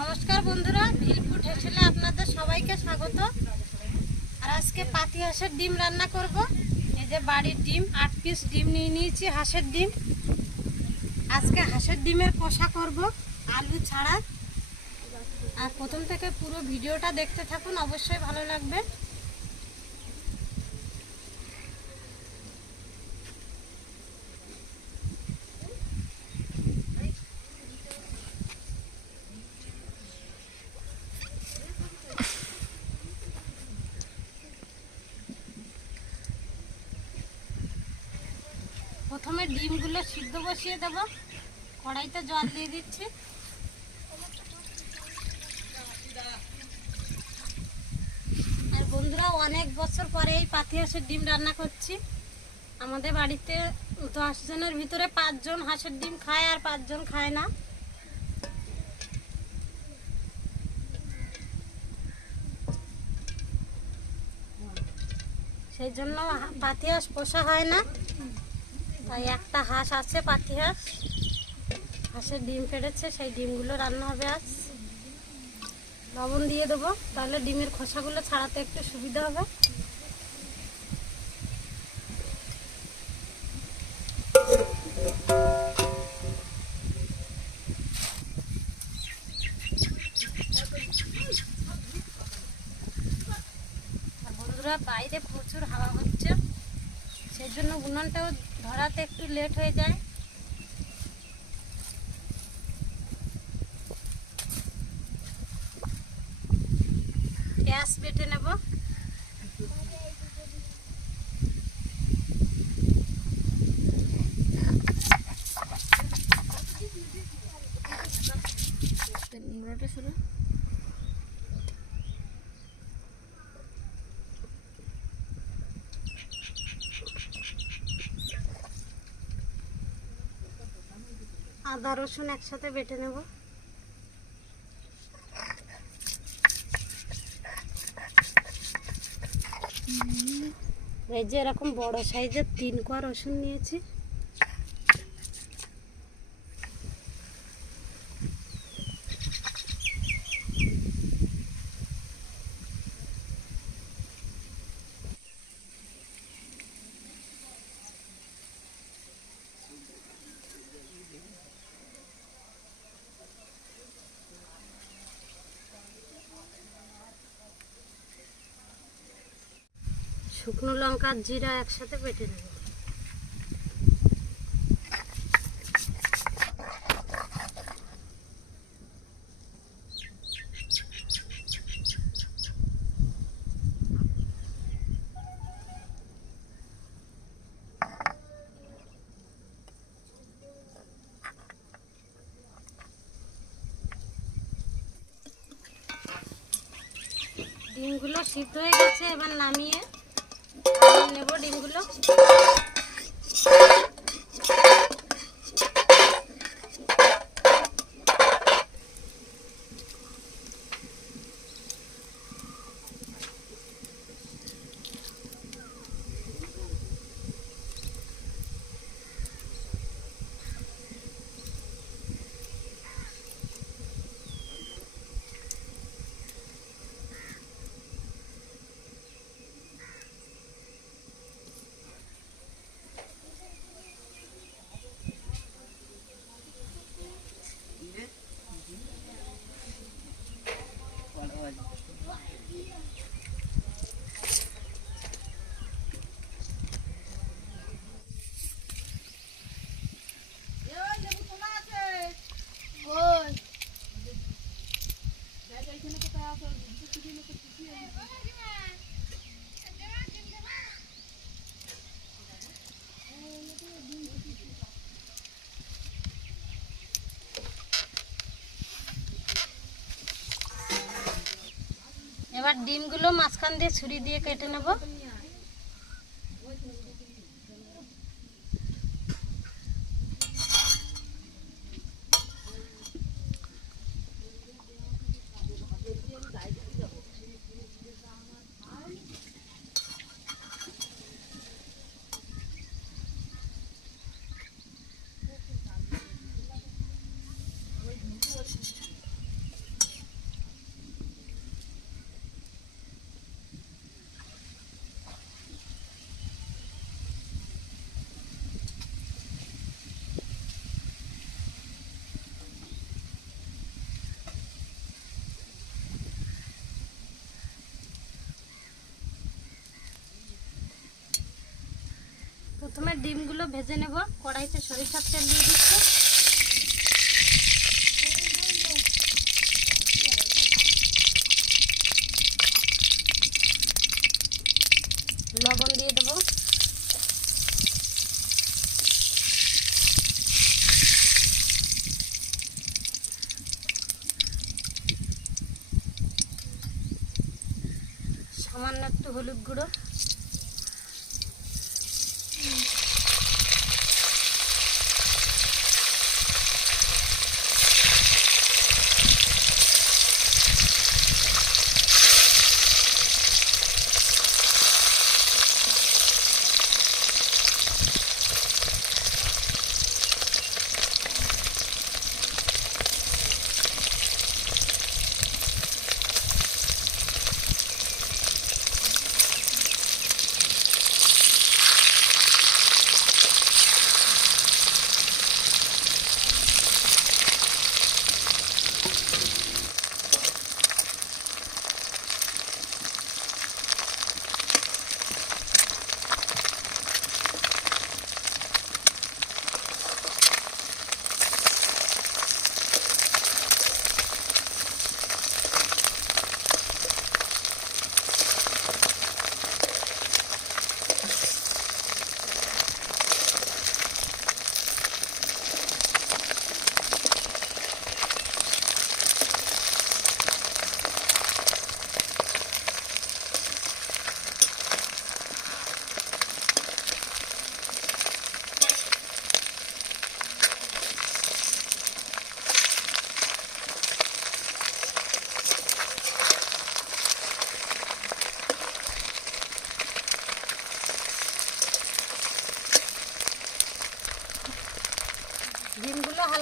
নমস্কার বন্ধুরা ভিলফুড হেসেলে আপনাদের সবাইকে স্বাগত। আর আজকে পাতি হাঁসের ডিম রান্না করব। এই যে বাড়ির ডিম, আট পিস ডিম নিয়ে নিয়েছি হাঁসের ডিম। আজকে হাঁসের ডিমের কষা করব, আলু ছাড়া। আর প্রথম থেকে পুরো ভিডিওটা দেখতে থাকুন, অবশ্যই ভালো লাগবে। প্রথমে ডিমগুলো সিদ্ধ বসিয়ে দেব। কড়াইতে জল দিয়ে দিচ্ছি। আর বন্ধুরা, অনেক বছর পরে এই পাতি হাঁসের ডিম রান্না করছি। আমাদের বাড়িতে দশ জনের ভিতরে পাঁচজন হাঁসের ডিম খায় আর পাঁচজন খায় না। সেই জন্য পাতি হাঁস পোষা হয় না। তাই একটা হাঁস আছে পাতি হাঁস। হাঁসের ডিম ফেটেছে সেই ডিমগুলো রান্না হবে আজ। লবণ দিয়ে দেবো, তাহলে ডিমের খোসাগুলো ছাড়াতে একটু সুবিধা হবে। বন্ধুরা, বাইরে প্রচুর হাওয়া হচ্ছে, সেই জন্য উনুনটাও ধরাতে একটু লেট হয়ে যায় গ্যাস বেটে নেব আদা রসুন একসাথে বেটে নেব। এই যে এরকম বড় সাইজের তিন কোয়া রসুন নিয়েছি। শুকনো লঙ্কা জিরা একসাথে বেটে নেব। ডিমগুলো সিদ্ধ হয়ে গেছে এবার নামিয়ে নেব ডিমগুলো। এবার ডিমগুলো মাঝখান দিয়ে ছুরি দিয়ে কেটে নেব। প্রথমে ডিমগুলো ভেজে নেব। কড়াইতে সরিষার তেল দিয়ে দিচ্ছি। লবণ দিয়ে দেবো। সামান্য একটু হলুদ গুঁড়ো।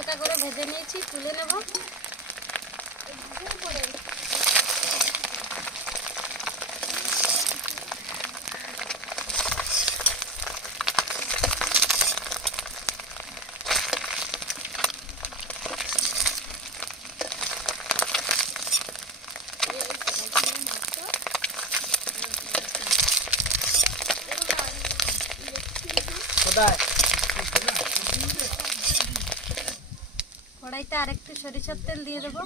হালকা করে ভেজে নিয়েছি তুলে নেব। কোথায়? কড়াইতে আরেকটু সরিষার তেল দিয়ে দেবো।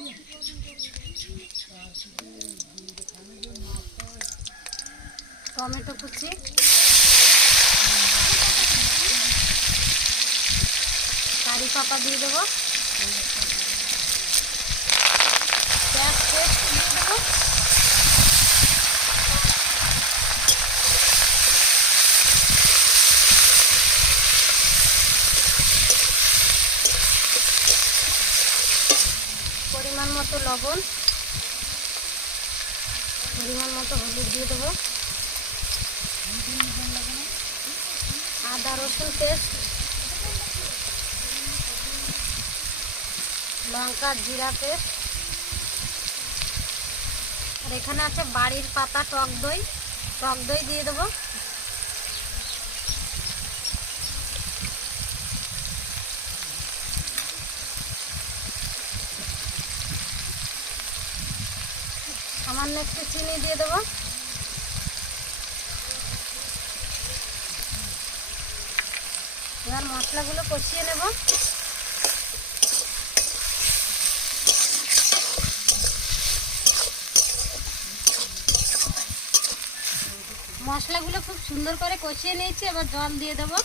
টমেটো কুচি। কারি পাতা দিয়ে দেবো পেঁয়াজ পেস্ট দিয়ে দেবো পরিমাণ মতো লবণ। পরিমাণ মতো হলুদ দিয়ে দেবো। আদা, রসুন, পেস্ট। লঙ্কা, জিরা, পেস্ট। আর এখানে আছে বাড়ির পাতা টক দই। টক দই দিয়ে দেবো। সামান্য একটু চিনি দিয়ে দেবো। এবার মশলাগুলো কষিয়ে নেব। মশলাগুলো খুব সুন্দর করে কষিয়ে নিয়েছি, এবার জল দিয়ে দেবো।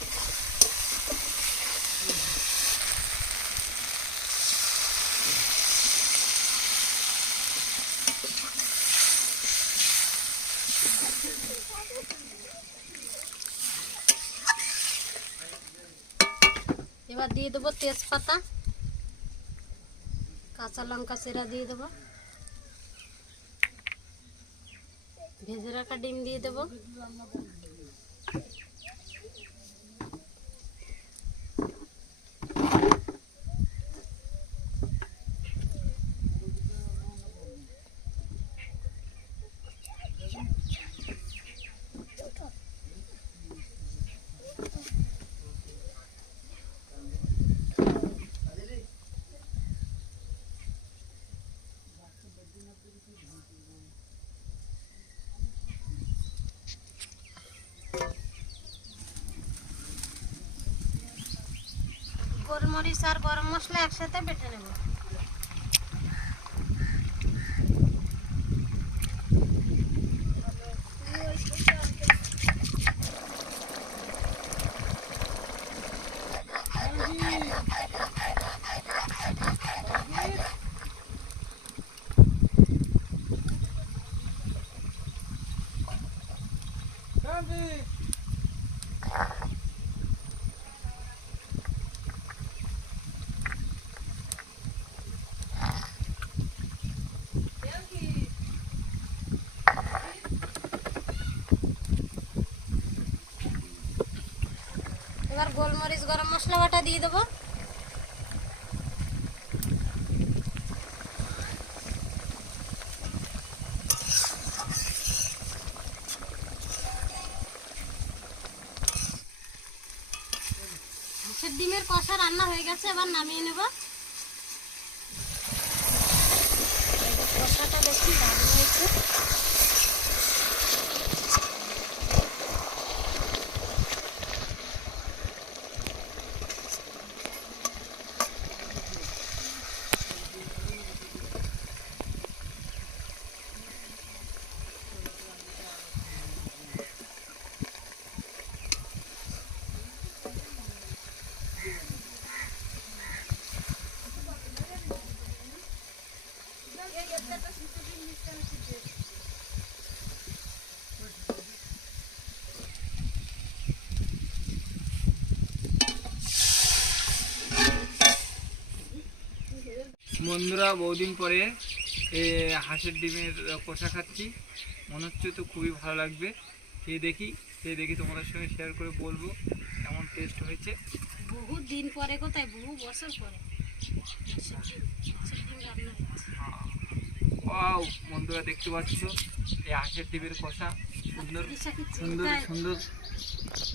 এবার দিয়ে দেবো তেজপাতা কাঁচা লঙ্কা সেরা দিয়ে দেবো ভেজে রাখা ডিম দিয়ে দেবো। গোলমরিচ আর গরম মশলা একসাথে বেটে নেব। এবার গোলমরিচ গরম মশলা বাটা দিয়ে দেবো। ডিমের কষা রান্না হয়ে গেছে, এবার নামিয়ে নেব কষাটা দেখি দারুণ হয়েছে বন্ধুরা বহুদিন পরে হাঁসের ডিমের কষা খাচ্ছি। মনে হচ্ছে তো খুবই ভালো লাগবে। খেয়ে দেখি খেয়ে দেখি তোমাদের সঙ্গে শেয়ার করে বলব কেমন টেস্ট হয়েছে। বহু দিন পরে কোথায়? বহু বছর পরে। হচ্ছে। ওয়াও বন্ধুরা দেখতে পাচ্ছ এই হাঁসের ডিমের কষা সুন্দর সুন্দর সুন্দর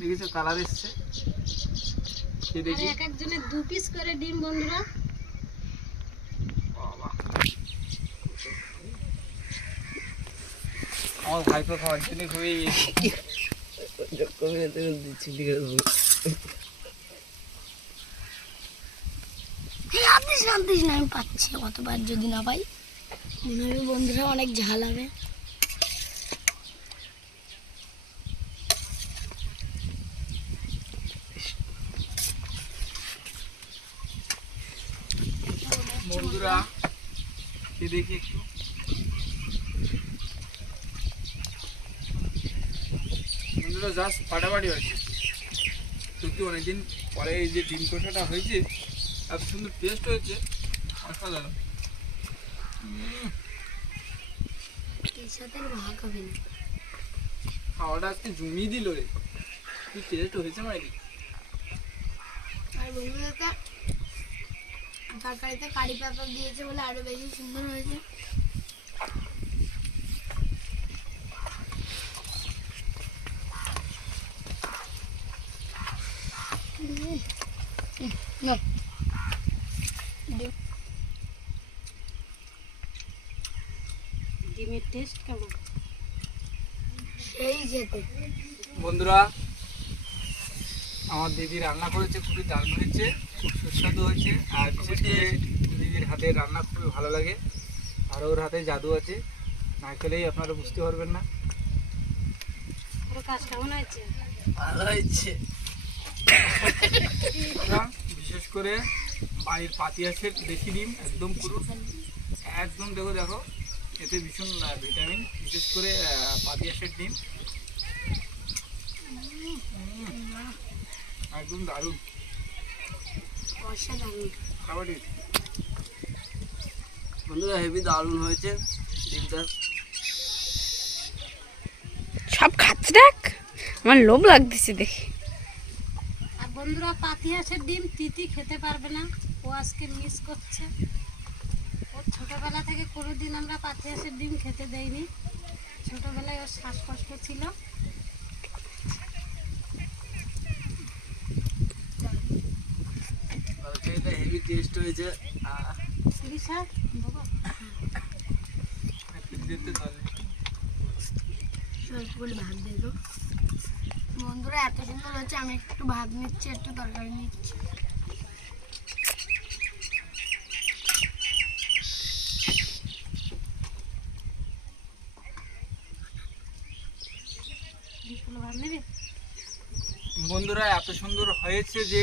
দেখেছ কালার এসছে। দেখি। এক একজনের দু পিস করে ডিম বন্ধুরা। আমার ভাইপো খাওয়ার জন্য খুবই না আমি পাচ্ছি যদি না পাই। মনে হবে বন্ধুরা অনেক ঝাল হবে। বন্ধুরা দেখি একটু। বন্ধুরা জাস্ট ফাটাফাটি হয়েছে। সত্যি অনেকদিন পরে এই যে ডিম কষাটা হয়েছে এত সুন্দর টেস্ট হয়েছে অসাধারণ। খাওয়াটা আজকে জমিয়ে দিল রে। কি টেস্ট হয়েছে মাইরি? তরকারিতে কারি পাতা দিয়েছে বলে আরও বেশি সুন্দর হয়েছে। ডিমের টেস্ট কেমন? সেই খেতে বন্ধুরা আমার দিদি রান্না করেছে খুবই দারুণ হয়েছে খুব সুস্বাদু হয়েছে আর বিশেষ করে দিদির হাতে রান্না খুবই ভালো লাগে আর ওর হাতে জাদু আছে না খেলেই আপনারা বুঝতে পারবেন না। পুরো কাজ কেমন হয়েছে? ভালো হয়েছে। বিশেষ করে বাড়ির পাতি আছে দেশি ডিম একদম পুরো। একদম দেখো দেখো এতে ভীষণ ভিটামিন বিশেষ করে পাতি আঁশের ডিম। একদম দারুণ। বন্ধুরা হেভি দারুণ হয়েছে ডিমটা। সব খাচ্ছে দেখ। আমার লোভ লাগতেছে দেখে। বন্ধুরা পাতি হাঁসের ডিম, তিতি খেতে পারবে না। ও আজকে মিস করছে। ওর ছোটোবেলা থেকে কোনো দিন আমরা পাতি হাঁসের ডিম খেতে দেইনি। ছোটোবেলায় ওর শ্বাসকষ্ট ছিল। হেভি টেস্ট বন্ধুরা, এত সুন্দর হচ্ছে আমি একটু ভাত নিচ্ছি, একটু তরকারি নিচ্ছি। বন্ধুরা, এত সুন্দর হয়েছে যে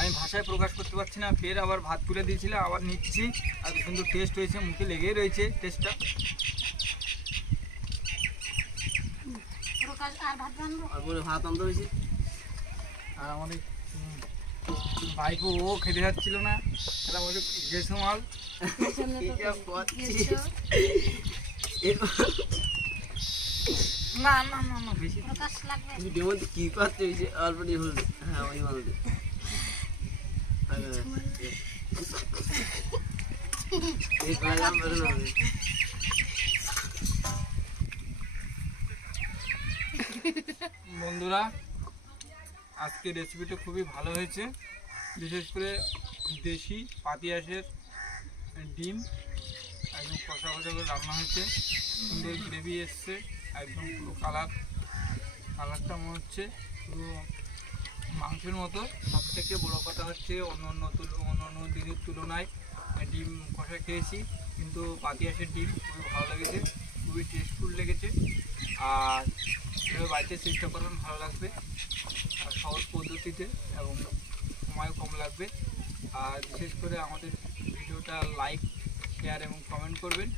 আমি ভাষায় প্রকাশ করতে পারছি না। ফের আবার ভাত তুলে দিয়েছিলাম, আবার নিচ্ছি। এত সুন্দর টেস্ট হয়েছে, মুখে লেগেই রয়েছে টেস্টটা বলে ভাত আনতে হয়েছে আর আমাদের ভাইপো ও খেতে যাচ্ছিল না এটা আমাদের গেছো মাল না না না না বেশি প্রকাশ লাগবে ভিডিওর মধ্যে কি করতে হয়েছে অল্প দিয়ে হল হ্যাঁ ওই মাল এই কয়লা বেরোনো বন্ধুরা আজকে রেসিপিটা খুবই ভালো হয়েছে। বিশেষ করে দেশি পাতিয়াসের ডিম, একদম কষা কষা করে রান্না হয়েছে। সুন্দর গ্রেভি এসছে, একদম পুরো কালার কালারটা মনে হচ্ছে পুরো মাংসের মতো। সব থেকে বড়ো কথা হচ্ছে অন্য অন্য অন্য অন্য দিনের তুলনায় ডিম কষা খেয়েছি, কিন্তু পাতিয়াসের ডিম খুবই ভালো লেগেছে, খুবই টেস্টফুল লেগেছে। আর এভাবে বাড়িতে চেষ্টা করবেন, ভালো লাগবে। আর সহজ পদ্ধতিতে এবং সময় কম লাগবে। আর বিশেষ করে আমাদের ভিডিওটা লাইক শেয়ার এবং কমেন্ট করবেন।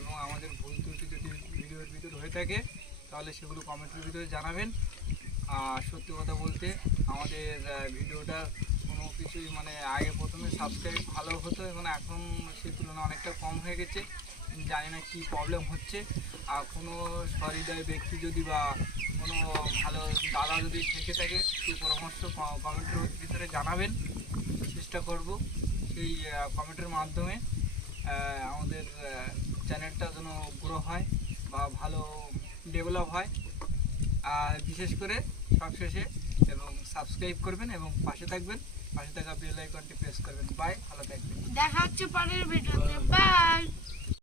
এবং আমাদের ভুল ত্রুটি যদি ভিডিওর ভিতর হয়ে থাকে, তাহলে সেগুলো কমেন্টের ভিতরে জানাবেন। আর সত্যি কথা বলতে আমাদের ভিডিওটা কোনো কিছুই মানে আগে প্রথমে সাবস্ক্রাইব ভালো হতো এবং এখন সেই তুলনায় অনেকটা কম হয়ে গেছে। জানি না কী প্রবলেম হচ্ছে। কোনো সহৃদয় ব্যক্তি যদি বা কোনো ভালো দাদা যদি থেকে থাকে, সেই পরামর্শ কমেন্টের ভিতরে জানাবেন। চেষ্টা করব সেই কমেন্টের মাধ্যমে আমাদের চ্যানেলটা যেন গ্রো হয় বা ভালো ডেভেলপ হয়। আর বিশেষ করে সবশেষে এবং সাবস্ক্রাইব করবেন এবং পাশে থাকবেন। পাশে থাকা বেল আইকনটি প্রেস করবেন। বাই ভালো থাকবেন। দেখা হচ্ছে পরের ভিডিওতে বাই